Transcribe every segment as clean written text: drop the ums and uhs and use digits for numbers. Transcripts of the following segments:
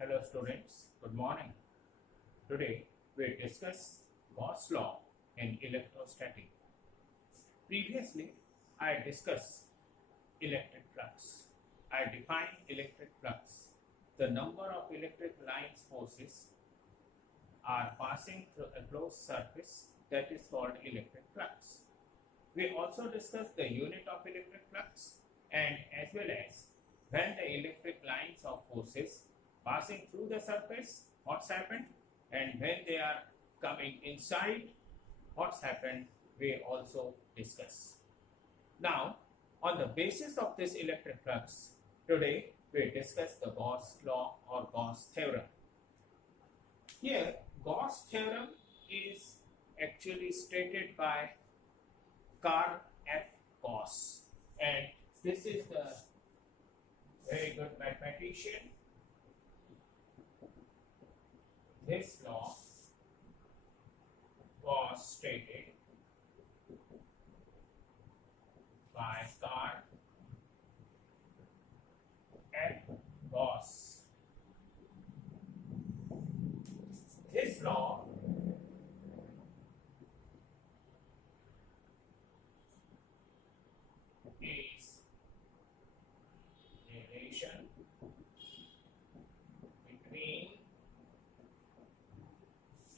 Hello students, good morning. Today we discuss Gauss law in electrostatic. Previously I discussed electric flux. I defined electric flux. The number of electric lines forces are passing through a closed surface that is called electric flux. We also discussed the unit of electric flux and as well as when the electric lines of forces passing through the surface, what's happened, and when they are coming inside, what's happened, we also discuss. Now, on the basis of this electric flux, today we discuss the Gauss law or Gauss theorem. Here, Gauss theorem is actually stated by Carl F. Gauss, and this is the very good mathematician. This law was stated by Carl F. Gauss. This law is relation between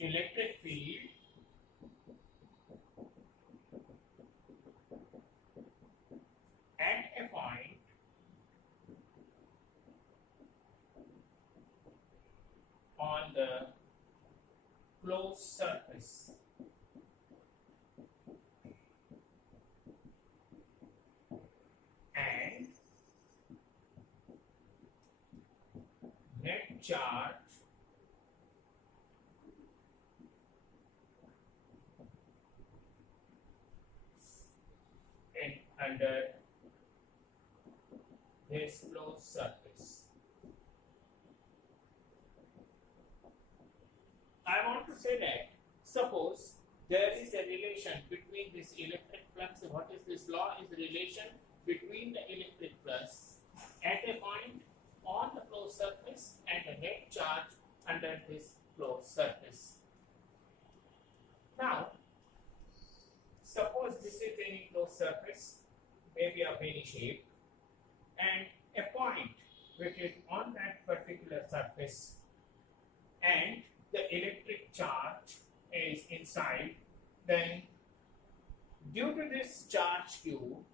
electric field at a point on the closed surface and net charge under this closed surface. I want to say that suppose there is a relation between this electric flux. What is this law? Is the relation between the electric flux at a point on the closed surface and a net charge under this closed surface. Now, suppose this is any closed surface, maybe of any shape, and a point which is on that particular surface, and the electric charge is inside, then due to this charge Q,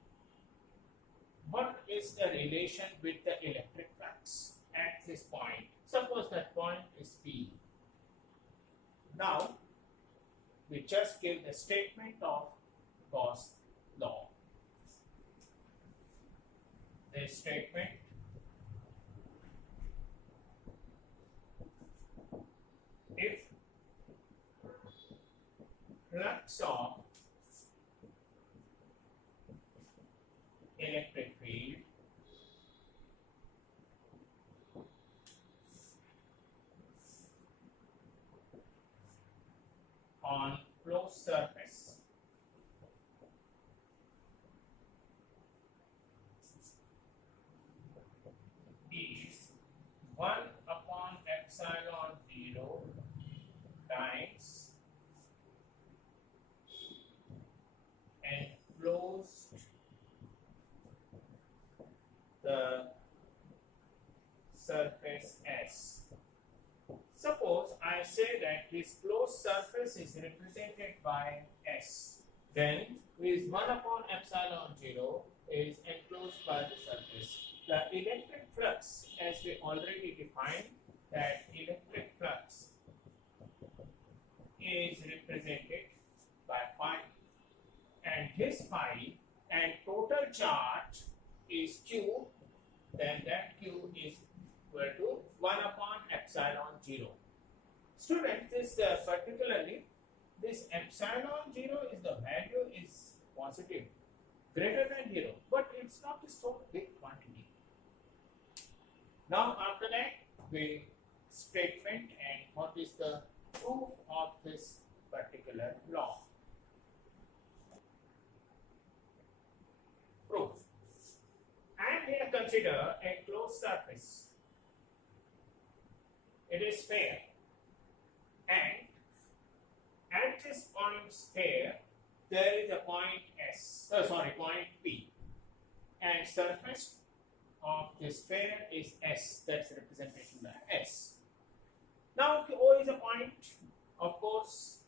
what is the relation with the electric flux at this point? Suppose that point is P. Now, we just give the statement of Gauss law. This statement if flux of electric field on closed surface is 1 upon epsilon 0 times enclosed the surface S. Suppose I say that this closed surface is represented by S, then is 1 upon epsilon 0 is enclosed by the surface. The electric flux, as we already defined, that electric flux is represented by phi, and this phi and total charge is Q, then that Q is equal to 1 upon epsilon 0. Students, this particularly this epsilon 0 is the value is positive, greater than 0, but it's not a so big quantity. Now after that, we statement and what is the proof of this particular law. Proof. And here consider a closed surface it is sphere, and at this point sphere there is a point point P, and surface of the sphere is S. That's representation by S. Now O is a point, of course.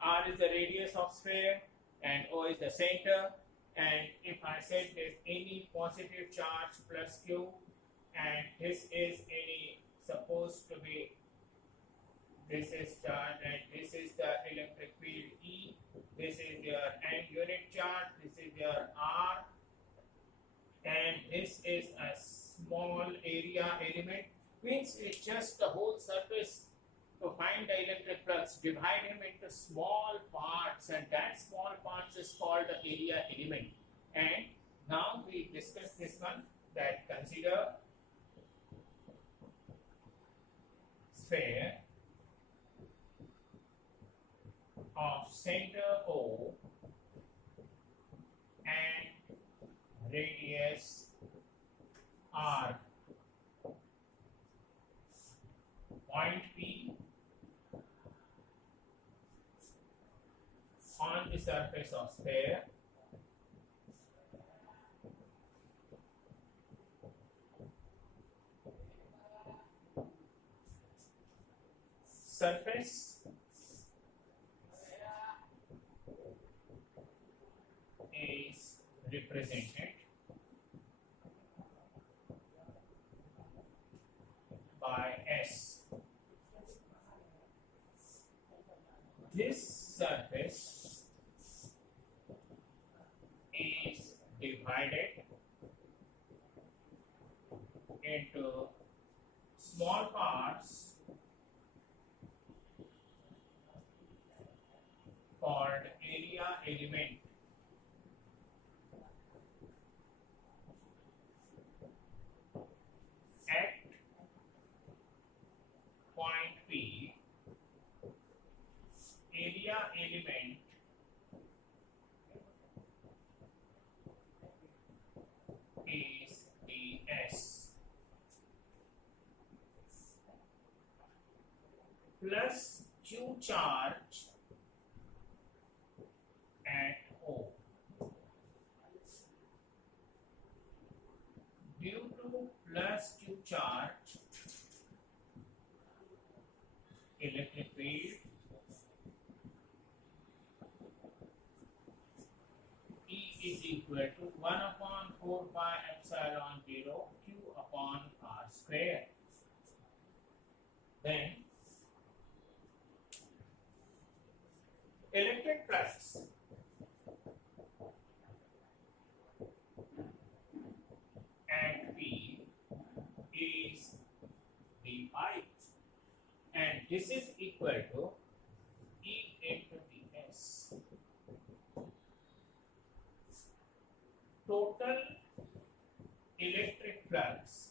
R is the radius of sphere and O is the center. And if I said there's any positive charge plus Q, and this is any supposed to be, this is charge and this is the electric field E, this is your N unit charge, this is your R, and this is a small area element, means it's just the whole surface. To find the electric flux, divide him into small parts, and that small parts is called the area element. And now we discuss this one, that consider sphere of center O and radius R. Point P on the surface of sphere surface is represented by S. This surface is divided into small parts called area element. At point P, area element is ds plus Q charge at O. Due to plus Q charge, electric field E is equal to 1 upon 4 pi epsilon 0 Q upon R square. Then electric flux at P is d pi, and this is equal to E into ds. Total electric flux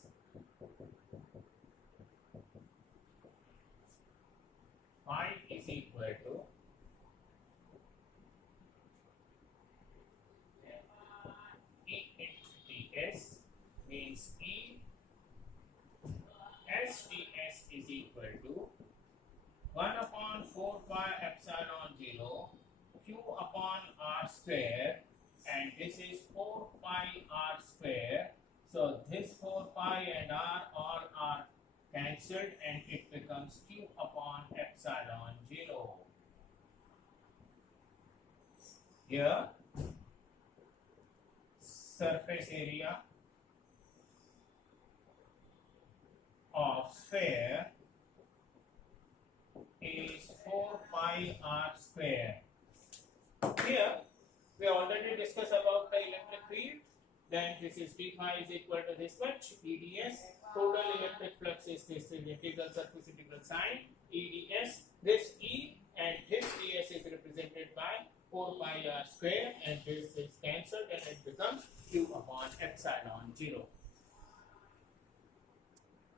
phi is equal to E into ds, means E S ds is equal to 1 upon 4 pi epsilon 0 Q upon R square, and this is 4 pi R square. So this 4 pi and R all are cancelled, and it becomes Q upon epsilon 0. Here surface area of sphere is 4 pi R square. Here we already discussed about the electric field. Then this is d phi is equal to this much EDS. Total electric flux is this integral surface integral sign EDS. This E and this ds is represented by 4 pi R square, and this is cancelled, and it becomes Q upon epsilon 0.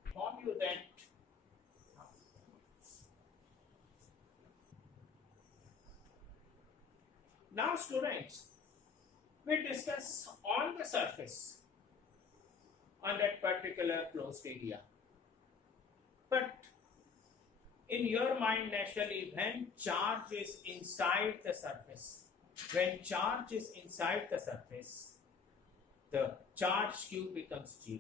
Inform you that now, students, we discuss on the surface on that particular closed area. But in your mind naturally, when charge is inside the surface, the charge q becomes 0.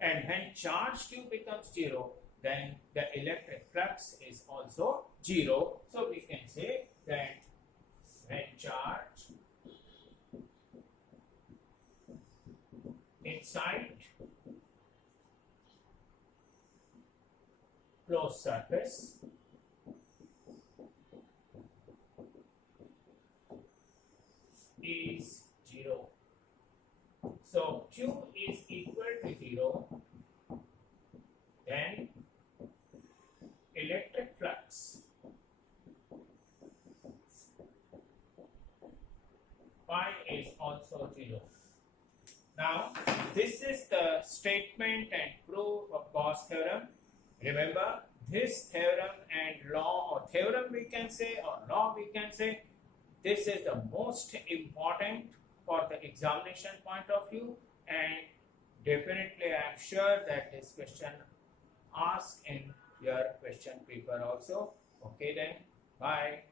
And when charge q becomes 0, then the electric flux is also 0. So we can say that when charge inside closed surface is 0. So Q is equal to 0, then electric flux phi is also 0. Now, this is the statement and proof of Gauss theorem. Remember, this theorem and law, or theorem we can say, or law we can say, this is the most important for the examination point of view, and definitely I am sure that this question asked in your question paper also. Okay then, bye.